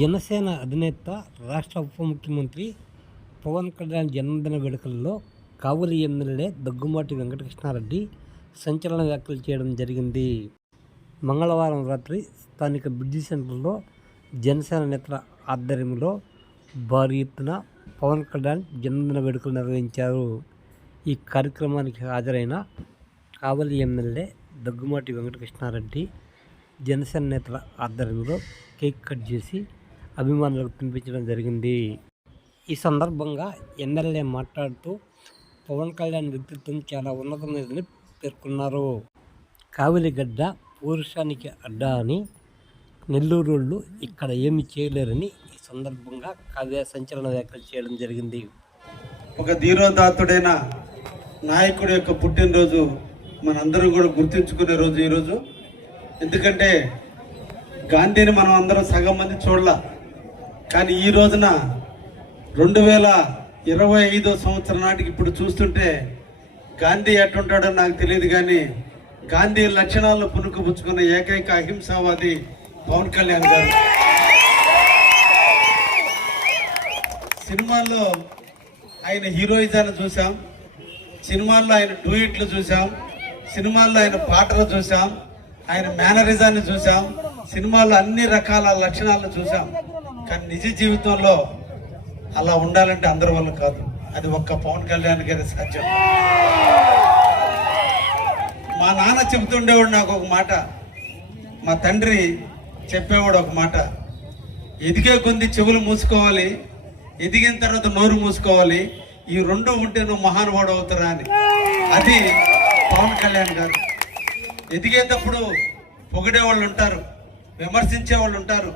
జనసేన అధినేత రాష్ట్ర ఉప ముఖ్యమంత్రి పవన్ కళ్యాణ్ జన్మదిన వేడుకల్లో కావలి ఎమ్మెల్యే దగ్గుమాటి వెంకటకృష్ణారెడ్డి సంచలన వ్యాఖ్యలు చేయడం జరిగింది. మంగళవారం రాత్రి స్థానిక బ్రిడ్జి సెంటర్లో జనసేన నేతల ఆధ్వర్యంలో భారీ ఎత్తున పవన్ కళ్యాణ్ జన్మదిన వేడుకలు నిర్వహించారు. ఈ కార్యక్రమానికి హాజరైన కావలి ఎమ్మెల్యే దగ్గుమాటి వెంకటకృష్ణారెడ్డి జనసేన నేతల ఆధ్వర్యంలో కేక్ కట్ చేసి అభిమానులకు తినిపించడం జరిగింది. ఈ సందర్భంగా ఎమ్మెల్యే మాట్లాడుతూ పవన్ కళ్యాణ్ వ్యక్తిత్వం చాలా ఉన్నతమైనదని పేర్కొన్నారు. కావిలిగడ్డ పౌరుషానికి అడ్డా అని నెల్లూరోళ్ళు ఇక్కడ ఏమి చేయలేరని ఈ సందర్భంగా కావ్య సంచలన వ్యాఖ్యలు చేయడం జరిగింది. ఒక ధీరోదాత్తుడైన నాయకుడి యొక్క పుట్టినరోజు మనందరం కూడా గుర్తుంచుకునే రోజు ఈరోజు. ఎందుకంటే గాంధీని మనం అందరం సగం మంది చూడలా. కానీ ఈ రోజున రెండు వేల ఇరవై ఐదో సంవత్సరం నాటికి ఇప్పుడు చూస్తుంటే గాంధీ ఎట్టుంటాడో నాకు తెలియదు కానీ గాంధీ లక్షణాలను పుణుకుపుచ్చుకున్న ఏకైక అహింసావాది పవన్ కళ్యాణ్ గారు. సినిమాల్లో ఆయన హీరోయిజాన్ని చూసాం సినిమాల్లో ఆయన డూయిట్లు చూసాం సినిమాల్లో ఆయన పాటలు చూసాం ఆయన మేనరిజాన్ని చూసాం సినిమాల్లో అన్ని రకాల లక్షణాలను చూసాం కానీ నిజ జీవితంలో అలా ఉండాలంటే అందరి వల్ల కాదు. అది ఒక్క పవన్ కళ్యాణ్ గారి సాధ్యం మా నాన్న చెబుతుండేవాడు నాకు ఒక మాట. మా తండ్రి చెప్పేవాడు ఒక మాట. ఎదిగే కొద్ది చెవులు మూసుకోవాలి ఎదిగిన తర్వాత నోరు మూసుకోవాలి ఈ రెండు ఉంటే నువ్వు మహానుభావుడు అవుతారా అని. అది పవన్ కళ్యాణ్ గారు. ఎదిగేటప్పుడు పొగిడే వాళ్ళు ఉంటారు విమర్శించే వాళ్ళు ఉంటారు.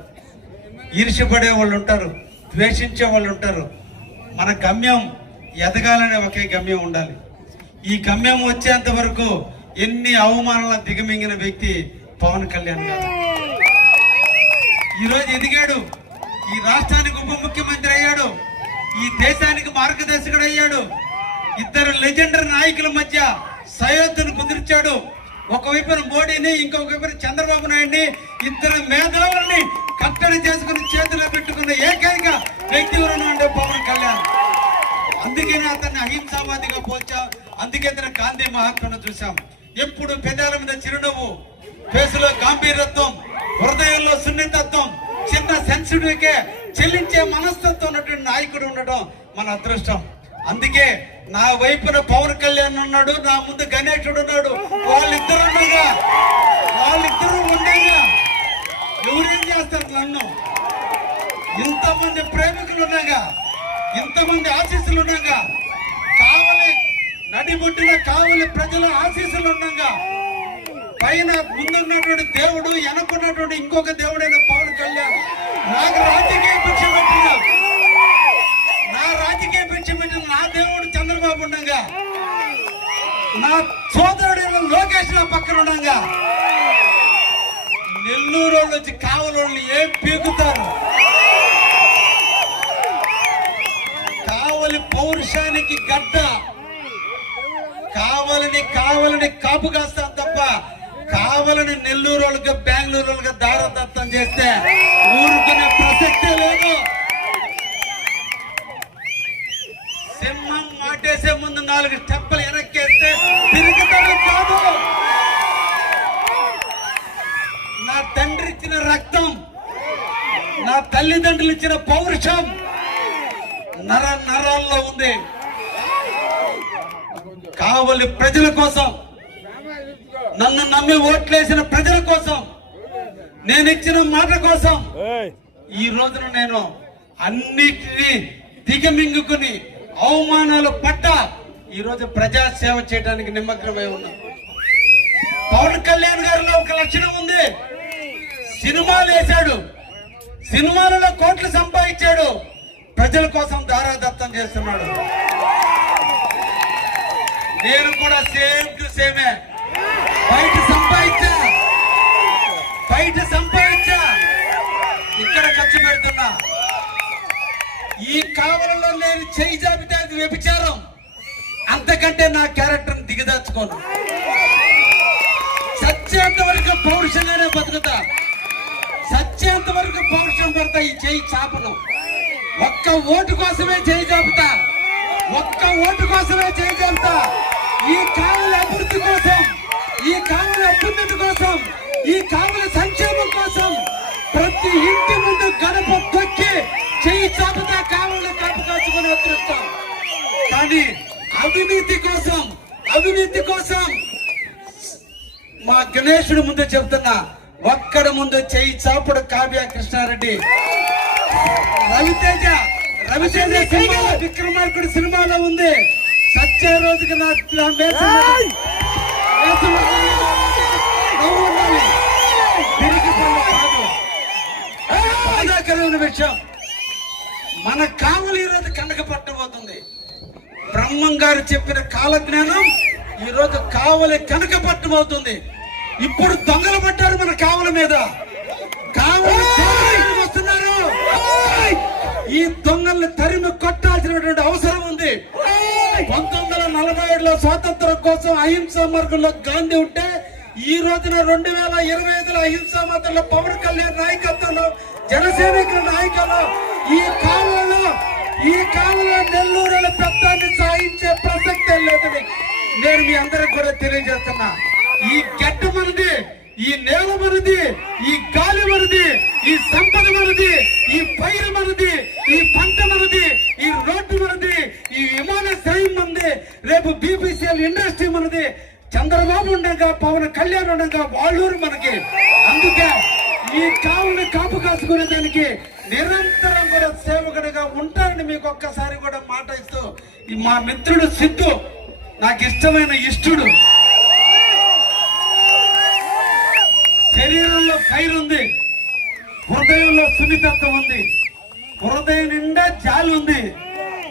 ఈర్షపడే వాళ్ళు ఉంటారు ద్వేషించే వాళ్ళు ఉంటారు. మన గమ్యం ఎదగాలనే ఒకే గమ్యం ఉండాలి. ఈ గమ్యం వచ్చేంత వరకు ఎన్ని అవమానాలను దిగమింగిన వ్యక్తి పవన్ కళ్యాణ్ గారు. ఈరోజు ఎదిగాడు ఈ రాష్ట్రానికి ఉప ముఖ్యమంత్రి అయ్యాడు ఈ దేశానికి మార్గదర్శకుడు అయ్యాడు ఇద్దరు లెజెండర్ నాయకుల మధ్య సయోధ్యను కుదిర్చాడు. ఒకవైపున మోడీని ఇంకొక వైపున చంద్రబాబు నాయుడిని ఇద్దరు మేధావులని కట్టడి చేసుకుని చేతిలో పెట్టుకున్న ఏకైక వ్యక్తి ఎవరైనా అంటే పవన్ కళ్యాణ్. అందుకనే అతన్ని అహింసావాదిగా పోల్చాం అందుకే అతను గాంధీ మహాత్మను చూసాం ఎప్పుడు పెదాల మీద చిరునవ్వు ఫేసులో గాంభీరత్వం హృదయంలో సున్నితత్వం చిన్న సెన్సిటివ్కే చెల్లించే మనస్తత్వం ఉన్నటువంటి నాయకుడు ఉండటం మన అదృష్టం. అందుకే నా వైపున పవన్ కళ్యాణ్ ఉన్నాడు నా ముందు గణేశుడు ఉన్నాడు. వాళ్ళిద్దరు వాళ్ళిద్దరు ఉండగా ఎవరేం చేస్తారు నన్ను ఇంతమంది ప్రేమికులు ఉన్నాగా ఇంతమంది ఆశీస్సులు ఉన్నాగా కావలి నడిబుట్టిన కావలి ప్రజల ఆశీస్సులు ఉన్నాగా పైన ముందున్నటువంటి దేవుడు వెనకున్నటువంటి ఇంకొక దేవుడైన పవన్ కళ్యాణ్ నాకు రాజకీయ భిక్ష పెట్టిన నా రాజకీయ భిక్ష పెట్టిన నా దేవుడు చంద్రబాబు ఉండగా నా సోదరుడైన లోకేష్ నా పక్కన ఉండగా నెల్లూరు వాళ్ళు వచ్చి కావలి వాళ్ళు ఏం పీకుతారు? కావలి పౌరుషానికి గడ్డ. కావాలని కావాలని కాపు కాస్తాం తప్ప కావాలని నెల్లూరు వాళ్ళకి బెంగళూరు వాళ్ళకి దారదత్తం చేస్తే ఊరుకునే ప్రసక్తే లేదు. సింహం మాటేసే ముందు నాలుగు స్టెప్పులు వెనక్కేస్తే తిరుగుతాడు కాదు. నా తండ్రి ఇచ్చిన రక్తం నా తల్లిదండ్రులు ఇచ్చిన పౌరుషం నర నరాల్లో ఉంది కావలి ప్రజల కోసం నన్ను నమ్మి ఓట్లేసిన ప్రజల కోసం నేను ఇచ్చిన మాట కోసం ఈ రోజున నేను అన్నిటినీ దిగమింగుకుని అవమానాలు పట్ట ఈ రోజు ప్రజా సేవ చేయడానికి నిమగ్నమై ఉన్నా. పవన్ కళ్యాణ్ గారిలో ఒక లక్షణం ఉంది. సినిమాలు వేశాడు. సినిమాలలో కోట్లు సంపాదించాడు. ప్రజల కోసం దారాదత్తం చేస్తున్నాడు. నేను కూడా సేమ్ టు సేమే. బయట సంపాదించా. బయట సంపాదించా. ఇక్కడ ఖర్చు పెడుతున్నా. ఈ కావలలో నేను చేయి జాబితాకి వ్యభిచారం. అంతకంటే నా క్యారెక్టర్ దిగదాచుకోను. సత్యంత వరకు పౌరుషంగానే బతుకుతా. సత్యంత వరకు పౌరుషం పడతా ఈ చేయి చాపను. ఒక్క ఓటు కోసమే చేయి చాపుతా. ఒక్క ఓటు కోసమే చేయి ఈ కావుల అభివృద్ధి కోసం ఈ కావుల అభ్యున్నతి కోసం ఈ కావుల సంక్షేమం కోసం ప్రతి ఇంటి ముందు గడప తొక్కి చేయి చాపుతా కావులను కప్పు కాచుకుని కానీ అవినీతి కోసం అవినీతి కోసం మా గణేశుడు ముందు చెప్తున్నా ఒక్కడ ముందు చేయి చాపుడు కావ్య కృష్ణారెడ్డి. రవితేజ రవితేజ సినిమాలో విక్రమార్కుడు సినిమాలో ఉంది. సత్య రోజుకి నా. బాధాకరమైన విషయం. మన కావలి ఈరోజు కనక పట్టబోతుంది బ్రహ్మం గారు చెప్పిన కాలజ్ఞానం ఈ రోజు కావలి కనక పట్టబోతుంది ఇప్పుడు దొంగలు పట్టారు మన కావలి మీద. కావలి దొంగల్ని తరిమి కొట్టాల్సినటువంటి అవసరం ఉంది. పంతొమ్మిది వందల నలభై ఏడులో స్వాతంత్రం కోసం అహింసా మార్గంలో గాంధీ ఉంటే ఈ రోజున రెండు వేల ఇరవై ఐదులో అహింసా మార్గంలో పవన్ కళ్యాణ్ నాయకత్వంలో జనసైనికుల నాయకులు ఈ కాలంలో ఈ కాలంలో నెల్లూరుల పెద్దాన్ని సాయించే ప్రసక్తే లేదని నేను మీ అందరికి కూడా తెలియజేస్తున్నా. ఈ గడ్డ మనది ఈ నేల మనది ఈ గాలి మనది ఈ సంపద మనది ఈ పైరు మనది ఈ పంట మనది ఈ రోడ్డు మనది ఈ విమానాశ్రయం మనది రేపు బీపీసీఎల్ ఇండస్ట్రీ మనది చంద్రబాబు ఉండగా పవన్ కళ్యాణ్ ఉండగా వాళ్ళూరు మనకి. అందుకే ఈ కావుని కాపు కాసుకునే దానికి నిరంతరం కూడా సేవకుడిగా ఉంటానని మీకు ఒక్కసారి కూడా మాట ఇస్తూ ఈ మా మిత్రుడు సిద్ధు నాకు ఇష్టమైన ఇష్టుడు. శరీరంలో ఫైర్ ఉంది. హృదయంలో సున్నితత్వం ఉంది. హృదయం నిండా జాలి ఉంది.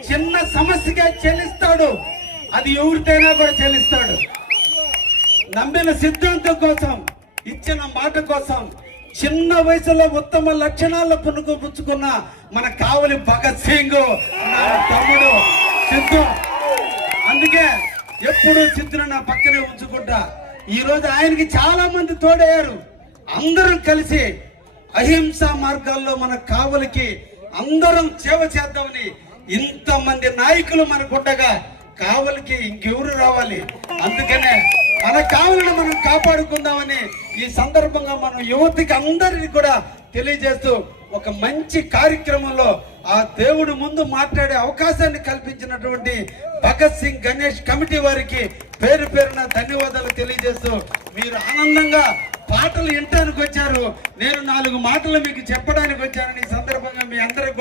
చిన్న సమస్యగా చెల్లిస్తాడు. అది ఎవరికైనా కూడా చెల్లిస్తాడు. నమ్మిన సిద్ధాంతం కోసం ఇచ్చిన మాట కోసం చిన్న వయసులో ఉత్తమ లక్షణాల్లో పునుకు పుచ్చుకున్న మన కావలి భగత్ సింగ్ నా తమ్ముడు సిద్ధు. అందుకే ఎప్పుడు సిద్ధును నా పక్కనే ఉంచుకుంటా. ఈ రోజు ఆయనకి చాలా మంది తోడయ్యారు. అందరం కలిసి అహింసా మార్గాల్లో మన కావలికి అందరం సేవ చేద్దామని ఇంతమంది నాయకులు మనకుండగా కావలికి ఇంకెవరు రావాలి? అందుకనే మన కావలిని మనం కాపాడుకుందామని ఈ సందర్భంగా మనం యువతికి అందరినీ కూడా తెలియజేస్తూ ఒక మంచి కార్యక్రమంలో ఆ దేవుడు ముందు మాట్లాడే అవకాశాన్ని కల్పించినటువంటి భగత్ సింగ్ గణేష్ కమిటీ వారికి పేరు పేరున ధన్యవాదాలు తెలియజేస్తూ మీరు ఆనందంగా పాటలు వినటానికి వచ్చారు. నేను నాలుగు మాటలు మీకు చెప్పడానికి వచ్చానని ఈ సందర్భంగా మీ అందరికి